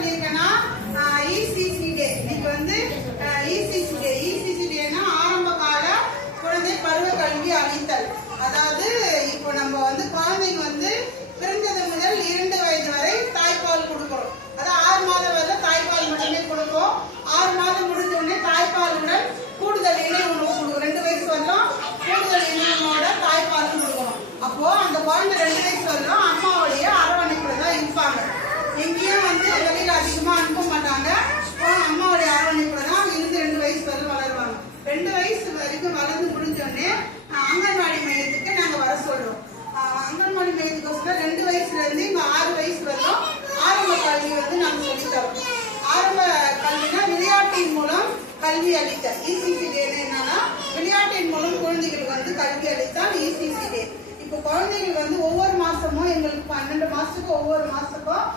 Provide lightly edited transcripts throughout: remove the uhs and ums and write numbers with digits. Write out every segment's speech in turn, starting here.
சொல்லியிருக்கேன்னா ECC டே. இன்னைக்கு வந்து ECC டே. ECC டேனா ஆரம்ப கால குழந்தை பருவ கல்வி அளித்தல். அதாவது இப்போ நம்ம வந்து குழந்தைங்க வந்து பிறந்தது முதல் 2 வயது வரை தாய்ப்பால் கொடுக்கிறோம். அதாவது 6 மாதம் வரை தாய்ப்பால் மட்டுமே கொடுப்போம். 6 மாதம் முடிஞ்ச உடனே தாய்ப்பாலுடன் கூடுதல் இணை உணவு கொடுக்கும். 2 வயசு வரலாம் கூடுதல் இணை உணவோட தாய்ப்பால் கொடுக்கணும். அப்போ அந்த குழந்தை 2 வயசு வரலாம் அம்மாவுடைய அரவணைப்புல தான் இருப்பாங்க. எங்கேயும் வந்து வெளியில அதிகமா அனுப்ப மாட்டாங்க. அம்மாவுடைய அரவணைப்புல தான் இருந்து 2 வயசு வரை வளருவாங்க. 2 வயசு வரைக்கும் வளர்ந்து முடிஞ்ச உடனே அங்கன்வாடி மையத்துக்கு நாங்க வர சொல்றோம். அங்கன்வாடி மையத்துக்கு 2 வயசுல இருந்து இங்க 6 வயசு வரலாம் ஆரம்ப கல்வி வந்து நாங்க சொல்லித்தரோம். ஆரம்ப கல்வினா விளையாட்டின் மூலம் கல்வி அளித்தல். இசிசி டே என்னன்னா விளையாட்டின் மூலம் குழந்தைகளுக்கு வந்து கல்வி அளித்தால் இசிசி டே. இப்போ குழந்தைகள் வந்து ஒவ்வொரு மாசமும் எங்களுக்கு 12 மாசத்துக்கு ஒவ்வொரு மாசத்துக்கும்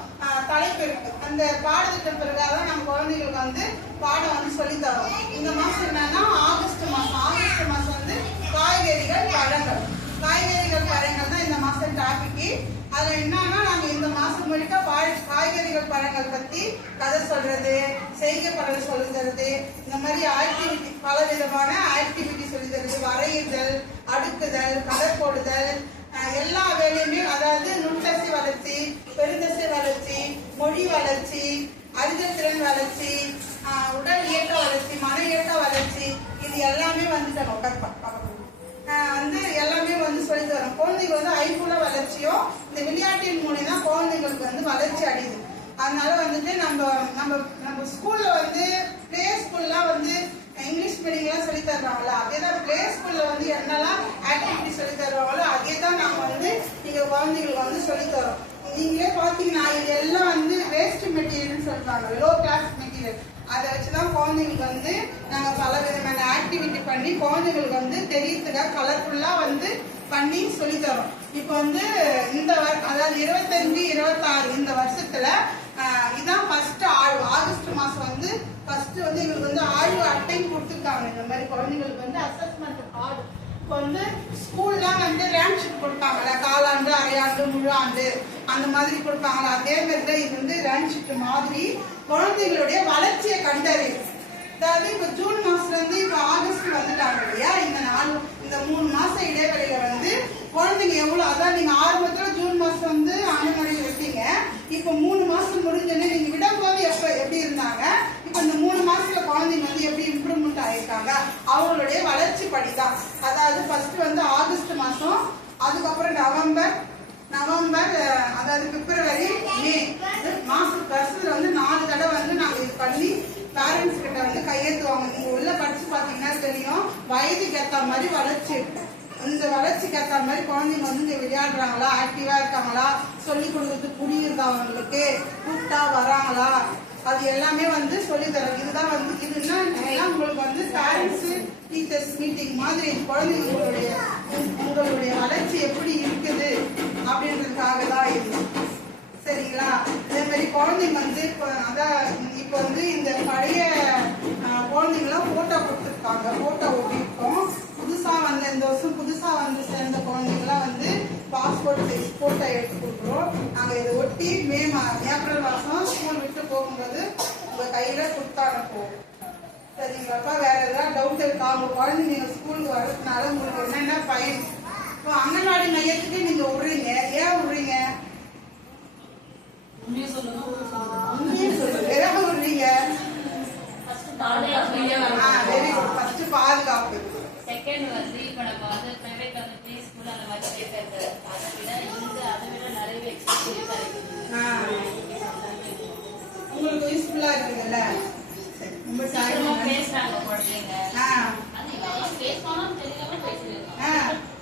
தலைப்பு இருக்கு. அந்த பாடத்திட்டம் பிரகாரம் நம்ம குழந்தைகளுக்கு வந்து பாடம் வந்து சொல்லித்தரோம். இந்த மாசம் என்னன்னா ஆகஸ்ட் மாசம். ஆகஸ்ட் மாசம் வந்து காய்கறிகள் பழங்கள். காய்கறிகள் பழங்கள் தான் இந்த மாசம் டாபிக். அதுல என்னன்னா நாங்க இந்த மாசம் முழுக்க காய்கறிகள் பழங்கள் பத்தி கதை சொல்றது, செய்கை பழங்கள் சொல்லி தருது, இந்த மாதிரி ஆக்டிவிட்டி பல விதமான ஆக்டிவிட்டி சொல்லி தருது, வரையுதல், அடுக்குதல், கலர் போடுதல், எல்லா வேலையுமே. அதாவது நுண்தசை வளர்ச்சி, பெருந்தசை வளர்ச்சி, மொழி வளர்ச்சி, அறிதல் திறன் வளர்ச்சி, உடல் இயக்க வளர்ச்சி, மன இயக்க வளர்ச்சி, இது எல்லாமே வந்து வந்து எல்லாமே வந்து சொல்லி தரோம். குழந்தைங்க வந்து ஐம்புல வளர்ச்சியும் இந்த விளையாட்டின் மூலம் தான் குழந்தைங்களுக்கு வந்து வளர்ச்சி அடையுது. அதனால வந்துட்டு நம்ம ஸ்கூல்ல வந்து பிளே ஸ்கூல்லாம் வந்து இங்கிலீஷ் மீடியம்லாம் சொல்லி தருவாங்களா, அதேதான் பிளே ஸ்கூல்ல வந்து என்னெல்லாம் ஆக்டிவிட்டி சொல்லி தருவாங்களோ அதே தான் நாங்க வந்து நீங்க குழந்தைங்களுக்கு வந்து சொல்லி தரோம். நீங்களே பாத்தீங்கன்னா இது எல்லாம் வந்து வேஸ்ட் மெட்டீரியல்னு சொல்றாங்க, லோ கிளாஸ் மெட்டீரியல். அதை வச்சுதான் குழந்தைங்களுக்கு வந்து நாங்க பல விதமான ஆக்டிவிட்டி பண்ணி குழந்தைங்களுக்கு வந்து தெரியறதுக்காக கலர்ஃபுல்லா வந்து பண்ணி சொல்லி தரோம். இப்போ வந்து இந்த அதாவது 25, 26 இந்த வருஷத்துல இதான் ஃபர்ஸ்ட் ஆய்வு. ஆகஸ்ட் மாசம் வந்து ஃபர்ஸ்ட் வந்து எங்களுக்கு வந்து ஆய்வு அட்டையும் கொடுத்துருக்காங்க. இந்த மாதிரி குழந்தைங்களுக்கு வந்து அசஸ்மெண்ட் கார்டு. இப்போ வந்து ஸ்கூல்லாம் வந்து ரேங்க் ஷீட் கொடுப்பாங்கல்ல, காலாண்டு, அரையாண்டு, முழு ஆண்டு அந்த மாதிரி கொடுப்பாங்களா, அதே மாதிரி தான் இது வந்து ரேங்க் ஷீட் மாதிரி குழந்தைகளுடைய வளர்ச்சியை கண்டறியும். அதாவது இப்போ ஜூன் மாசத்துல இருந்து இப்போ ஆகஸ்ட் வந்துட்டாங்க இல்லையா, இந்த 3 மாச இடைவெளியில வந்து குழந்தைங்க எவ்வளவு, அதான் நீங்க ஆரம்பத்துல ஜூன் மாசம் வந்து அங்கன்வாடி வைப்பீங்க. இப்போ 3 மாசம் முடிஞ்சோடனே நீங்க விடும்போது எப்படி இருந்தாங்க, இப்போ இந்த 3 மாசத்துல குழந்தைங்க வந்து எப்படி இம்ப்ரூவ்மெண்ட் ஆயிருக்காங்க, அவங்களுடைய வளர்ச்சி படிதான். அதாவது ஃபர்ஸ்ட் வந்து ஆகஸ்ட் மாசம், அதுக்கப்புறம் நவம்பர், அதாவது பிப்ரவரி, மே மாசம் வருஷத்துல வந்து 4 தடவை வந்து நாங்க இது பண்ணி பேரண்ட்ஸ் கிட்ட வந்து கையெழுத்துவாங்க. நீங்க உள்ள படிச்சு பாத்தீங்கன்னா தெரியும், வயதுக்கு ஏற்ற மாதிரி வளர்ச்சி இருக்கும். இந்த வளர்ச்சிக்கு ஏற்ற மாதிரி குழந்தைங்க வந்து இங்க விளையாடுறாங்களா, ஆக்டிவா இருக்காங்களா, சொல்லி கொடுக்கறது புரியுதா, அவங்களுக்கு கூப்பிட்டா வராங்களா, அது எல்லாமே வந்து சொல்லி தரோம். இதுதான் வந்து இதுன்னா உங்களுக்கு வந்து பேரண்ட்ஸ் டீச்சர்ஸ் மீட்டிங் மாதிரி உங்களுடைய வளர்ச்சி எப்படி இருக்குது அப்படின்றதுக்காக தான் இது. சரிங்களா? அதே மாதிரி குழந்தைங்க வந்து இப்போ வந்து இந்த பழைய குழந்தைங்களாம் போட்டோ கொடுத்துருக்காங்க, போட்டோ ஒட்டிருக்கோம். புதுசா வந்து இந்த வருஷம் புதுசா வந்து சேர்ந்த குழந்தைங்களாம் வந்து பாஸ்போர்ட் சைஸ் போட்டோ எடுத்து கொடுக்குறோம். நாங்கள் இதை ஒட்டி ஏப்ரல் மாதம் ஸ்கூல் விட்டு போகும்போது உங்க கையில கொடுத்து அனுப்புவோம். சரிங்களாப்பா? வேற ஏதாவது டவுட் இருக்கா? உங்க குழந்தை நீங்க ஸ்கூலுக்கு வர்றதுனால உங்களுக்கு என்னென்ன பயன்? இப்போ அங்கன்வாடி மையத்துக்கு நீங்க விடுறீங்க, ஏன் விடுறீங்க? பாதுகாப்பு. செகண்ட் வந்து இப்ப நம்ம வந்து பிரைவேட் வந்து ப்ரீ ஸ்கூல் அந்த மாதிரி சேர்க்கிறது, அதை விட நிறைய எக்ஸ்பீரியன்ஸ் கிடைக்குது. உங்களுக்கு யூஸ்ஃபுல்லா இருக்குங்கல்ல? ரொம்ப பேசுறாங்க குழந்தைங்க, பேசணும் தெரியல பேசுறாங்க.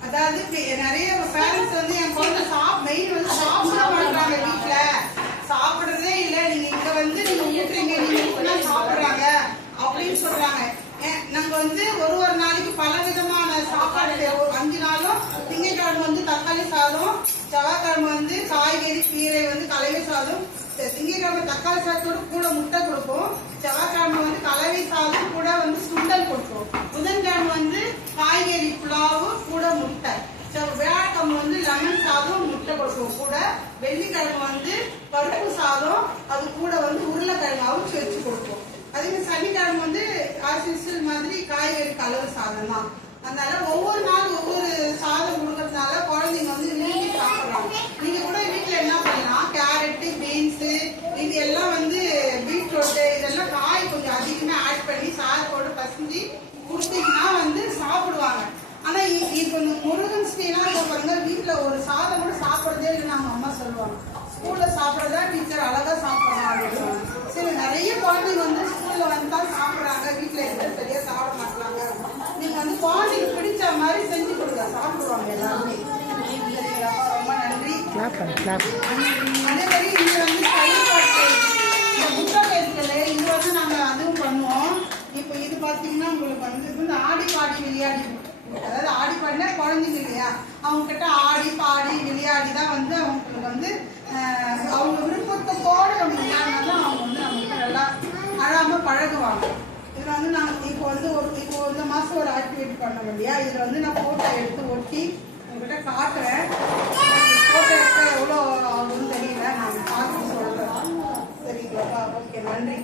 அதாவது நிறைய பேரண்ட்ஸ் வந்து என் குழந்தை மெயின் வந்து சாப்பிட மாட்டாங்க, வீட்டுல சாப்பிடுறதே இல்ல, நீங்க இங்க வந்து நீங்க ஊட்டுறீங்க, நீங்க சாப்பிடுறாங்க அப்படின்னு சொல்றாங்க. நாங்க வந்து ஒரு நாளைக்கு பல விதமான சாப்பாடு 5 நாளும், திங்கட்கிழமை வந்து தக்காளி சாதம், செவ்வாய்க்கிழமை வந்து காய்கறி கீரை வந்து கலவை சாதம், திங்கட்கிழமை தக்காளி சாதத்தோட கூட முட்டை கொடுப்போம், செவ்வாய்க்கிழமை வந்து கலவை சாதம் கூட வந்து சுண்டல் கொடுப்போம், புதன்கிழமை வந்து காய்கறி புலாவு கூட முட்டை, வியாழக்கிழமை வந்து லெமன் சாதம் முட்டை கொடுப்போம் கூட, வெள்ளிக்கிழமை வந்து பருப்பு சாதம் அது கூட வந்து அதே மாதிரி சனிக்கிழமை வந்து ஆசிரியர் மாதிரி காய்கறி கலவு சாதம் தான். அதனால ஒவ்வொரு நாள் ஒவ்வொரு சாதம் கொடுக்கறதுனால குழந்தைங்க வந்து விரும்பி சாப்பிடுறாங்க. நீங்க கூட வீட்டுல என்ன பண்ணலாம், கேரட்டு, பீன்ஸ், இது எல்லாம் வந்து பீட்ரூட், இதெல்லாம் காய் கொஞ்சம் அதிகமா ஆட் பண்ணி சாதத்தோட பசஞ்சு கொடுத்தீங்கன்னா வந்து சாப்பிடுவாங்க. ஆனா இப்போ முருகன் ஸ்ரீனா பாருங்க, வீட்டுல ஒரு சாதம் கூட சாப்பிடறதே இல்லைன்னு அவங்க அம்மா சொல்லுவாங்க. ஸ்கூல்ல சாப்பிடறதா டீச்சர் அழகா சாப்பிடலாம் அப்படின்னு. சரி, நிறைய குழந்தைங்க வந்து ஸ்கூல்ல வந்து தான் சாப்பிடுறாங்க, வீட்டுல இருக்கிறது சரியா சாப்பிட மாட்டாங்க. நீங்க வந்து குழந்தைக்கு பிடிச்ச மாதிரி செஞ்சு கொடுங்க, சாப்பிடுவாங்க எல்லாருமே. ரொம்ப நன்றி. அதே மாதிரி இதுல வந்து கைப்பாட்டு, இந்த புத்தகம் இருக்குல்ல, இது வந்து நாங்க அதுவும் பண்ணுவோம். இப்போ இது பாத்தீங்கன்னா உங்களுக்கு வந்து இந்த ஆடி பாடி விளையாடி, அதாவது ஆடி பாடினா குழந்தைங்க இல்லையா, அவங்க கிட்ட ஆடி பாடி விளையாடி தான் வந்து அவங்களுக்கு வந்து அவங்க விருப்பத்தோடு நம்ம விளையாடினாலும் அவங்க வந்து நம்மகிட்ட நல்லா அழாம பழகுவாங்க. இதில் வந்து நாங்கள் இப்போ இந்த மாதம் ஒரு ஆக்டிவிட்டி பண்ணோம் இல்லையா, இதில் வந்து நான் ஃபோட்டோ எடுத்து ஒட்டி உங்ககிட்ட காட்டுறேன். ஃபோட்டோ எடுத்தால் எவ்வளோ ஆகும்னு தெரியல, நான் பார்த்து சொல்கிறேன். சரிங்களாப்பா? ஓகே, நன்றி.